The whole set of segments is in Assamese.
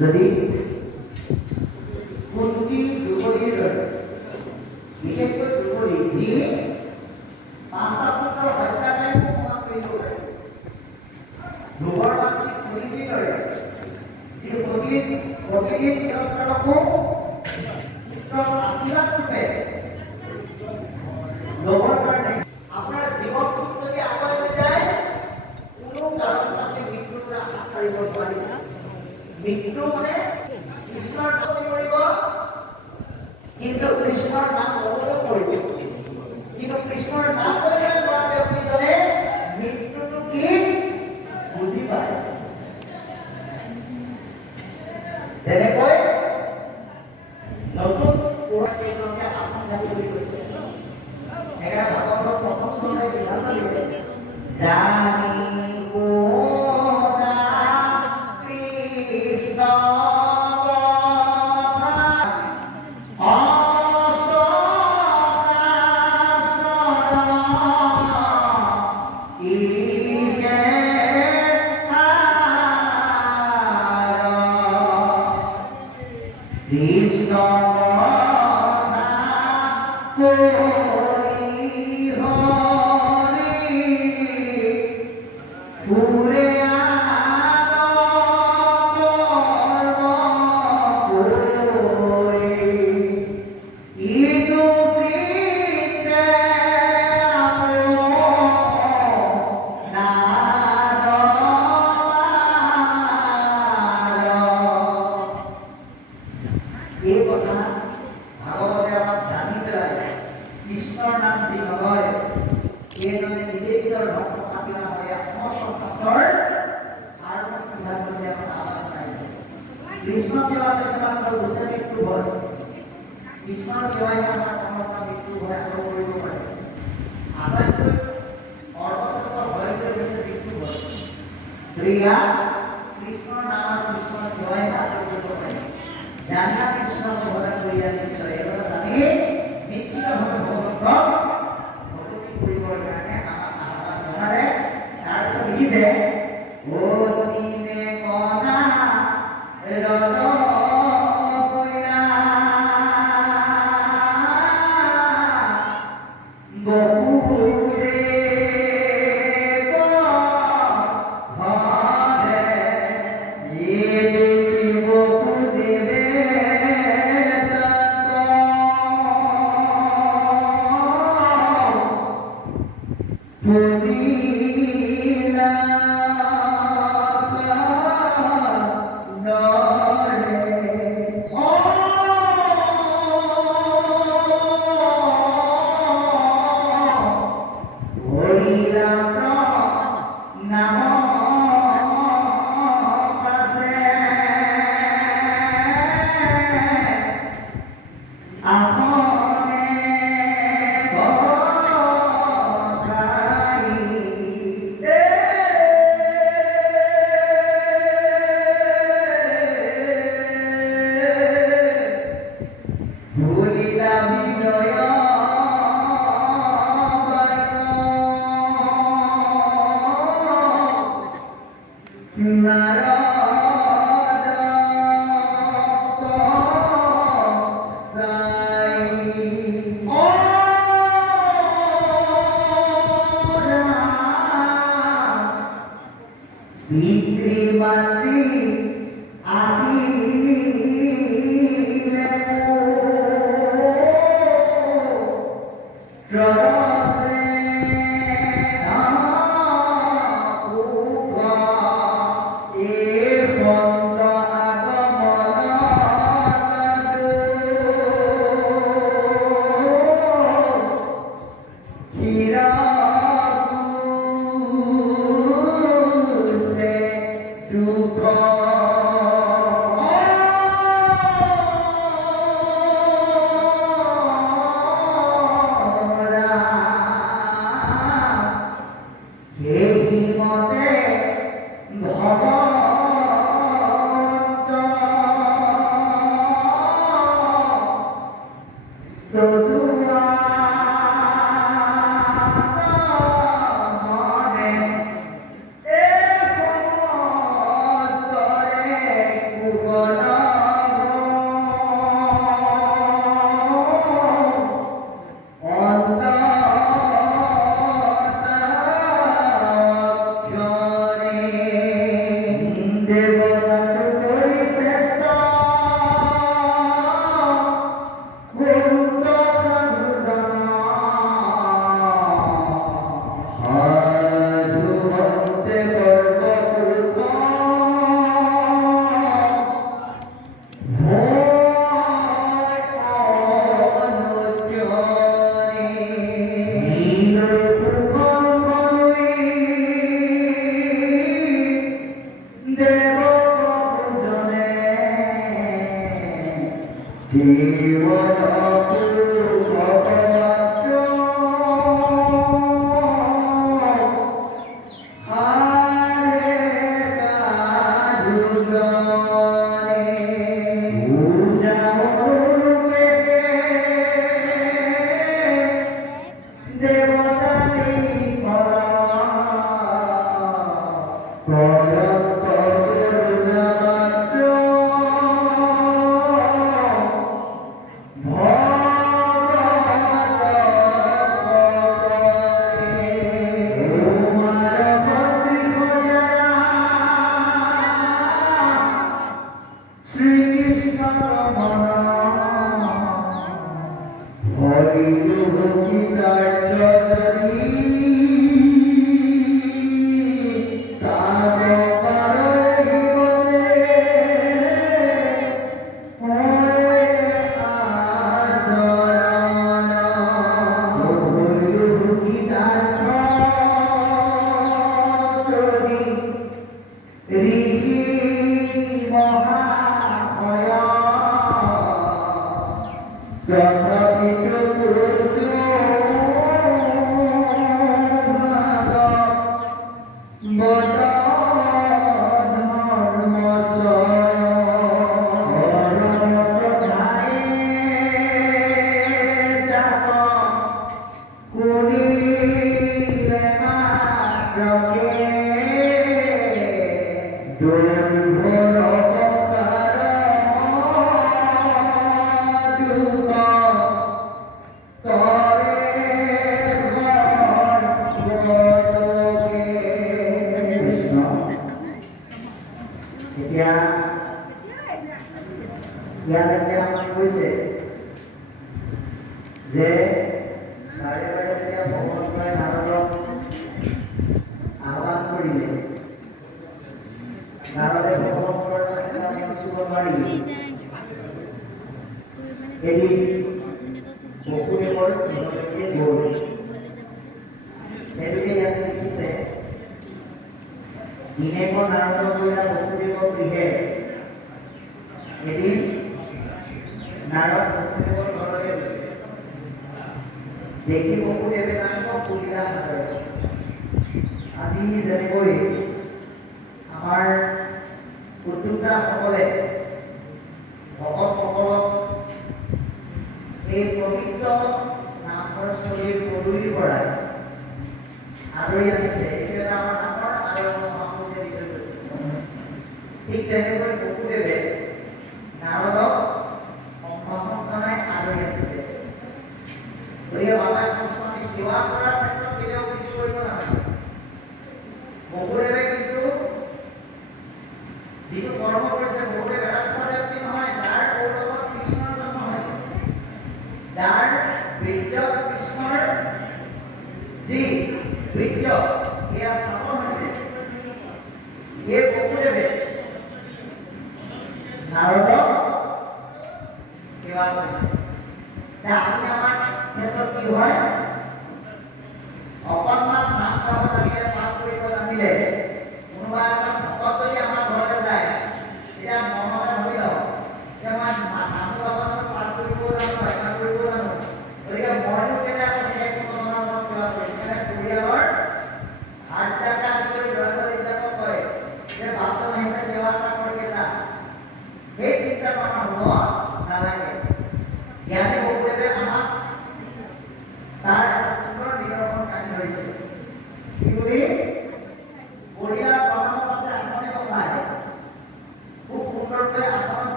যদি কোনটি দুৰ্বলীৰ বিশেষকৈ দুৰ্বলী যি পাঁচটা পুত্ৰ হত্যাকাৰী প্ৰমাণ কৰি ওলাইছে দুৰ্বল মাতৃ কুৰিটিৰ দৰে যি প্ৰতিদিন তিৰস্কাৰকো পুত্ৰৰ আশীৰ্বাদ ৰূপে ল'বৰ কাৰণে আপোনাৰ জীৱনটো যদি আগুৱাই লৈ যায় কোনো কাৰণত আপুনি মৃত্যুৰ পৰা হাত সাৰিব নোৱাৰিব। মৃত্যু মানে কৃষ্ণৰ নাম কৰিব, কিন্তু কৃষ্ণৰ নাম ল'বও কৰিব, কিন্তু কৃষ্ণৰ নাম ল'লে লোৱা ব্যক্তিজনে মৃত্যুটো কি বুজি পায়। যেনেকৈ নতুন পুৰণা কেইজনকে আপোন জাতি বুলি কৈছে, একেবাৰে ভাগৱতৰ প্ৰথম শ্লোকে সিদ্ধান্ত দিলে জানিব কৃষ্ণ কৃষ্ণৰ সেৱাই আমাৰ কৰ্মৰ পৰা মৃত্যু ভয় আঁতৰ কৰিব পাৰে। আটাইতকৈ সৰ্বশ্ৰেষ্ঠ ভয়টো হৈছে মৃত্যু ভয়। ক্ৰিয়া কৃষ্ণৰ নাম আৰু কৃষ্ণৰ সেৱাই আঁতৰ কৰিব পাৰে। জানা কৃষ্ণক ভজা কৰিয়া নিশ্চয় এই কথা জানি নিশ্চিতভাৱে ভগৱন্তক ভক্তি কৰিবৰ কাৰণে আমাক আহ্বান জনালে। তাৰপিছত লিখিছে no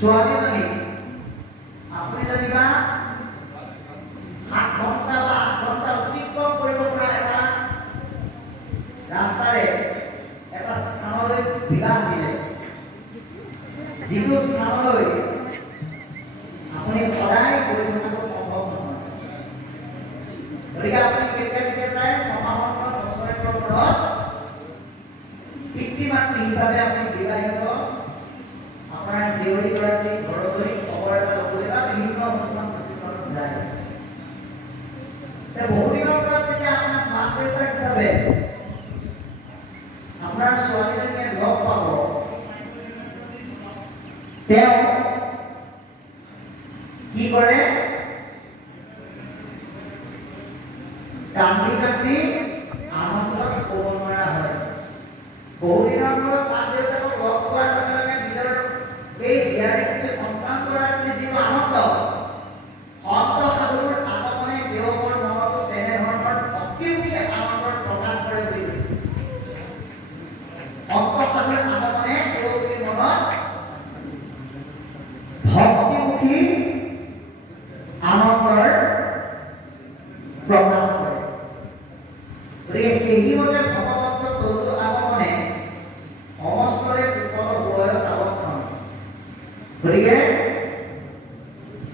ছোৱালীজনী আপুনি যদি স্থানলৈ আপুনি সদায় গৈ থকাটো সম্ভৱ নহয়। গতিকে আপুনি কেতিয়া যায় সমাবৰ্তন বছৰেকৰ মূৰত পিতৃ মাতৃ হিচাপে আপুনি বিবাহিত আপোনাৰ জীয়ৰীগৰাকী ঘৰলৈ খবৰ এটা ল'বলৈ বা বিভিন্ন অনুষ্ঠান প্ৰতিষ্ঠানত যায়। বহুদিনৰ পৰা যেতিয়া আপোনাৰ মাক দেউতাক হিচাপে আপোনাৰ ছোৱালীজনীয়ে লগ পাব, তেওঁ কি কৰে? কান্দি কান্দি আনন্দত ক'ব নোৱাৰা হয়। বহুদিনৰ মূৰত মাক দেউতাকক লগ পোৱাৰ লগে লগে নিজৰ এই জীয়াৰীটোৱে সন্তানগৰাকীৰ যিটো আনন্দ, অন্তঃসাধুৰ আগমনে তেওঁলোকৰ মনতো তেনেধৰণৰ অতিমুখী আনন্দৰ প্ৰকাশ কৰে বুলি কৈছে। অন্তঃসাধুৰ আগমনে তেওঁলোকৰ মনত ভক্তিমুখী আনন্দৰ প্ৰকাশ কৰে। গতিকে সেইমতে ভগৱন্ত তৰু আগমনে সমস্তৰে কুশল উভয়ত আবদ্ধ। গতিকে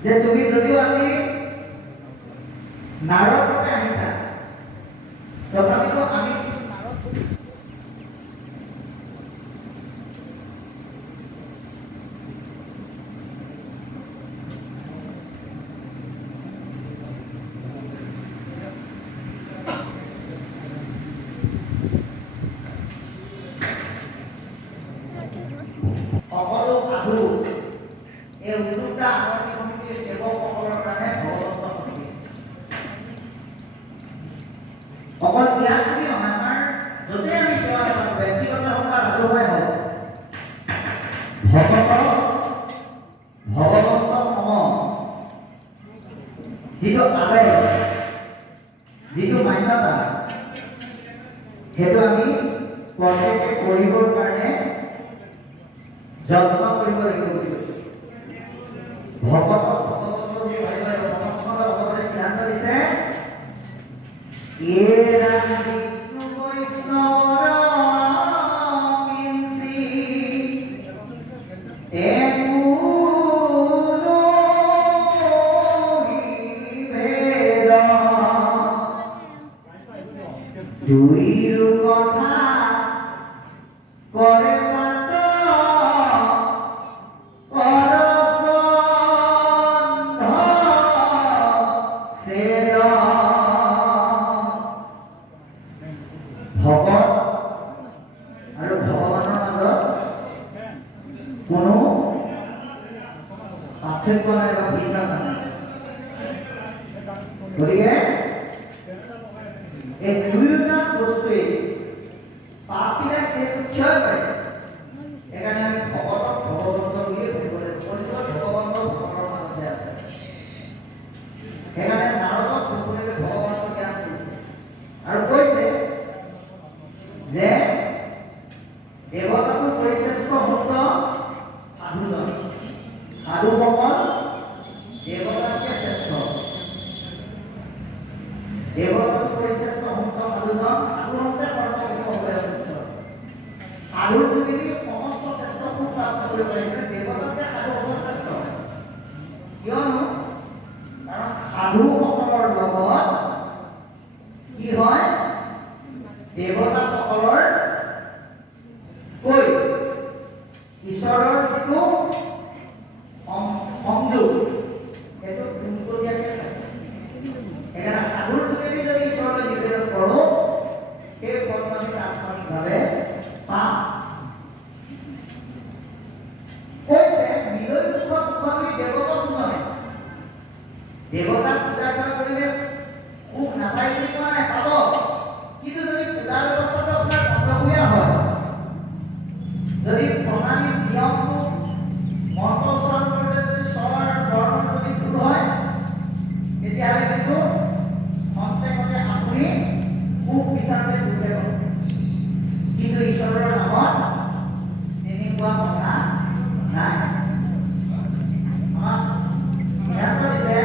যে তুমি যদিও আজি নাৰদৰূপে আহিছা, তথাপিতো আমি সকলো সাধু এই উদ্যোক্তা আনন্দী সমিতিৰ সেৱকসকলৰ কাৰণে ভগৱন্ত সমিতি। অকল ইয়াত বুলি নহয়, আমাৰ য'তে আমি সেৱা পাওঁ, ব্যক্তিগত হওক বা ৰাজহুৱাই হওক, ভগৱন্ত সম যিটো আদৰ, যিটো মান্যতা, সেইটো আমি প্ৰত্যেকে কৰিবৰ কাৰণে যত্ন কৰিব লাগিব বুলি কৈছে। ভগৱত বুলি ভাবিব লাগিব। মনস্কন্ধ ভগৱতে সিদ্ধান্ত দিছে, বিষ্ণু বৈষ্ণৱৰ কিঞ্চি দুইৰো কথা কৰে ভগত আৰু ভগৱানৰ মাজত কোনো পাৰ্থক্য নাই বা ভিন্নতা নাই। গতিকে এই দুয়োটা বস্তুৱে পাপবিলাক যিহেতু ক্ষয় কৰে, সেইকাৰণে আমি ভগৱতক ভগৱন্ত বুলিয়ে ভাবিব লাগিব। ভগৱন্ত ভগৱানৰ মাজতে আছে। সেইকাৰণে নাৰদক ভগৱানে ভগৱন্ত জ্ঞান কৰিছে আৰু কৈছে যে দেৱতাটো পৰিশ্ৰেষ্ঠ ভক্ত সাধুজন, সাধুসকল দেৱতাতকৈ শ্ৰেষ্ঠ। দেৱতাটো পৰিশ্ৰেষ্ঠ ভক্ত সাধুজন, সাধুতে কৰ্মবিধ অভয়ভক্ত। সাধুৰ যোগেদি সমস্ত শ্ৰেষ্ঠ সুখ প্ৰাপ্ত কৰিব পাৰি। দেৱতাতকৈ সাধুসকল শ্ৰেষ্ঠ। কিয়নো কাৰণ সাধুসকলৰ লগত কি হয়? দেৱতাসকলৰ কৈ ঈশ্বৰৰ যিটো সংযোগ, সেইটো পোনপটীয়াকৈ থাকে। সেইকাৰণে সাধুৰ যোগেদি যদি ঈশ্বৰলৈ নিবেদন কৰোঁ, সেই ফলটো আমি তাৎক্ষণিকভাৱে পাম। কৈছে বিলৈ মুখত মুখাবি দেৱতাক নহয়। দেৱতাক পূজা কৰিলে সুখ নাপায় বুলি কোৱা নাই, পাব। কিন্তু যদি পূজা ব্যৱস্থাটো আপোনাৰ অন্ধসূয়া হয়, যদি প্ৰণালী নিয়মটো মন্ত্ৰ উচ্চাৰণ কৰিলে যদি স্বৰ বৰ্ণ যদি ভুল হয়, তেতিয়াহ'লে কিন্তু খন্তেকতে আপুনি সুখ বিচাৰোঁতে দুখে পাব। কিন্তু ঈশ্বৰৰ নামত তেনেকুৱা কথা নাই। আমাক সিদ্ধান্ত দিছে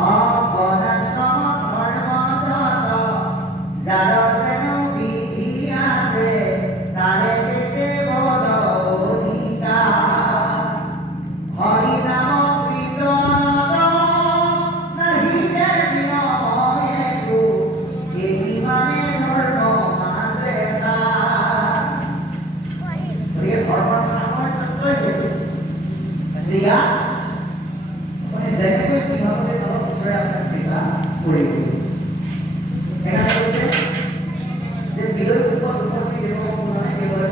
অবনাশ্ৰম ধৰ্ম যাৰ দিয়া মানে যেনেকৈ সিংহতে অলপ ওচৰে আপোনাক কৃপা কৰিব। সেইকাৰণে কৈছে যে বিলৈ পুষ্প সুপতি দেৱ পুৰণে কেৱল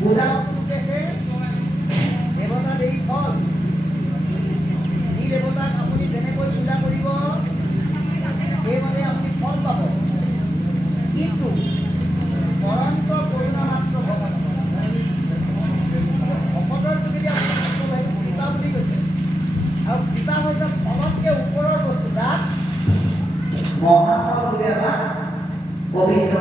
পূজা দেৱতা দেৰি ফল যি দেৱতাক আপুনি যেনেকৈ পূজা কৰিব সেইমতে আপুনি ফল পাব। কিন্তু অনন্ত কৰোণা মাত্ৰ ভগৱান ভকতৰ যোগেদি আপুনি কৃপা বুলি কৈছে। আৰু কৃপা হৈছে ফলতকৈ ওপৰৰ বস্তু, তাত মহাফল বুলি আমাক পবিত্ৰ